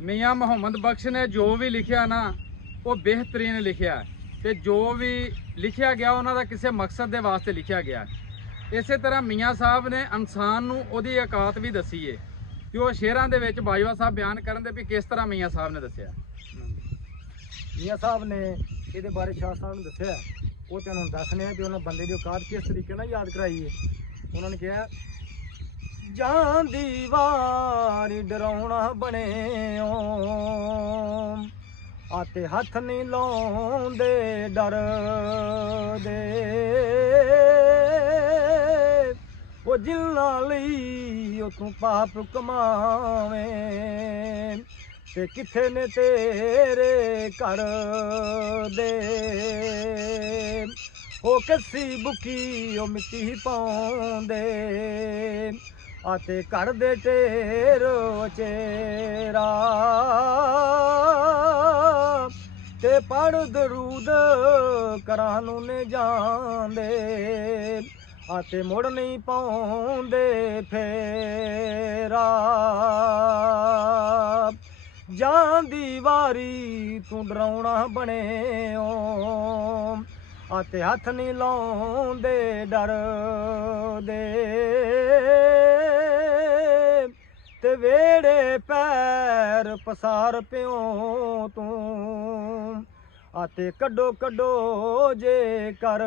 मियाँ मुहम्मद बख्श ने जो भी लिखिया ना वो बेहतरीन लिखिया ते जो भी लिखिया गया उन्होंने किसी मकसद के वास्ते लिखिया गया। इस तरह मियाँ साहब ने इंसान नूं ओहदी औकात भी दसी है कि वो शेरां दे विच बाजवा साहब बयान करन दे भी किस तरह मियाँ साहब ने दसिया। मियाँ साहब ने ये बारे शाह साहब ने दसिया वो तो उन्होंने दसने भी उन्होंने बंदे की औकात किस तरीके ना याद कराई है। उन्होंने कहा जान दीवारी डराउना बने आते हथ नहीं लाउंदे डर दे वो जिलना लई तू पाप कमावे ते किथे ने तेरे कर दे ओ कसी बुकी ओ मिट्टी पाउंदे आते कर दे टेरो चेरा ते पढ़ दरूद करानू ने जांदे आते मुड़ नहीं पाउंदे फेरा जान दीवारी तू डराउना बने आते हथ नहीं लाउंदे डर दे ते वेड़े पैर पसार प्यो तू आते कड्डो कड्डो जे कर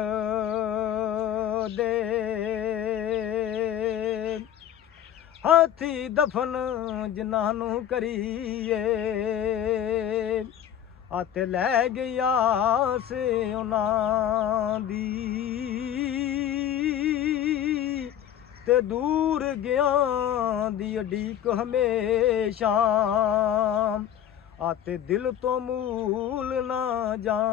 दे हाथी दफन जिन्हानू करिए आते लै गया से उन्हां दी ते दूर गया दी अडीक हमेशा आते दिल तो मूल ना जांदी।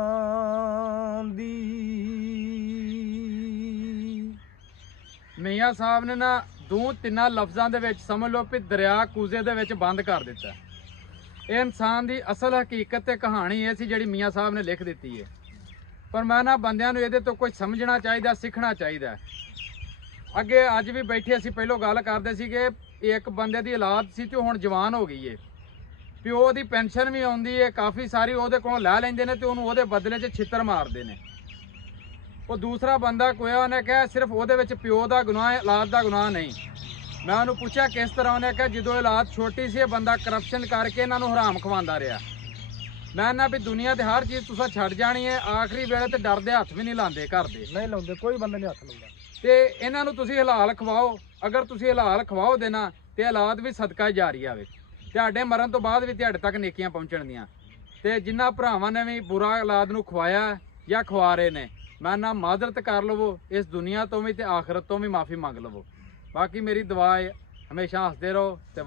मियाँ साहब ने ना दो तिना लफ्ज़ों दे विच समझ लो भी दरिया कूजे दे विच बंद कर दिता। ये इंसान की असल हकीकत ते कहानी ये सी जिहड़ी मियाँ साहब ने लिख दी है। पर मैं ना बंदियां नूं इहदे तो कुछ समझना चाहिए, सीखना चाहिए। अगे अज भी बैठे असीं पहलों गल करदे सी कि एक बंदे की औलाद सी ते हुण जवान हो गई है, प्यो दी पेनशन भी आउंदी है काफ़ी सारी, उहदे कोलों लै लैंदे ने ते उहनूं उहदे बदले च छित्तर मारदे ने। वो दूसरा बंदा कोया उन्हें कहा सिर्फ वो प्यो का गुनाह है, औलाद का गुनाह नहीं। मैं उन्होंने पूछा किस तरह, उन्हें कहा जो औलाद छोटी सी बंदा करप्शन करके इन्हों हराम खवांदा रहा। मैं ना भी दुनिया की हर चीज़ तुसा छड़ जानी है, आखिरी वेले तो डरदे हथ भी नहीं लाते घर दे, नहीं लाउंदे, कोई बंदा नहीं हथ लाउंदा। ते इन्हों तुसी हलाल खवाओ, अगर तुसी हलाल खवाओ देना तो औलाद भी सदका जारी आवे, तुहाडे मरण तो बाद भी तुहाडे तक नेकियां पहुँचणगियां। ते जिन्हां भरावां ने भी बुरा औलाद नूं खवाया या खवा रहे ने, मैं ना माजरत कर लवो, इस दुनिया तो भी ते आखिरत तो भी माफ़ी मंग लवो। बाकी मेरी दुआ है हमेशा हसदे रहो ते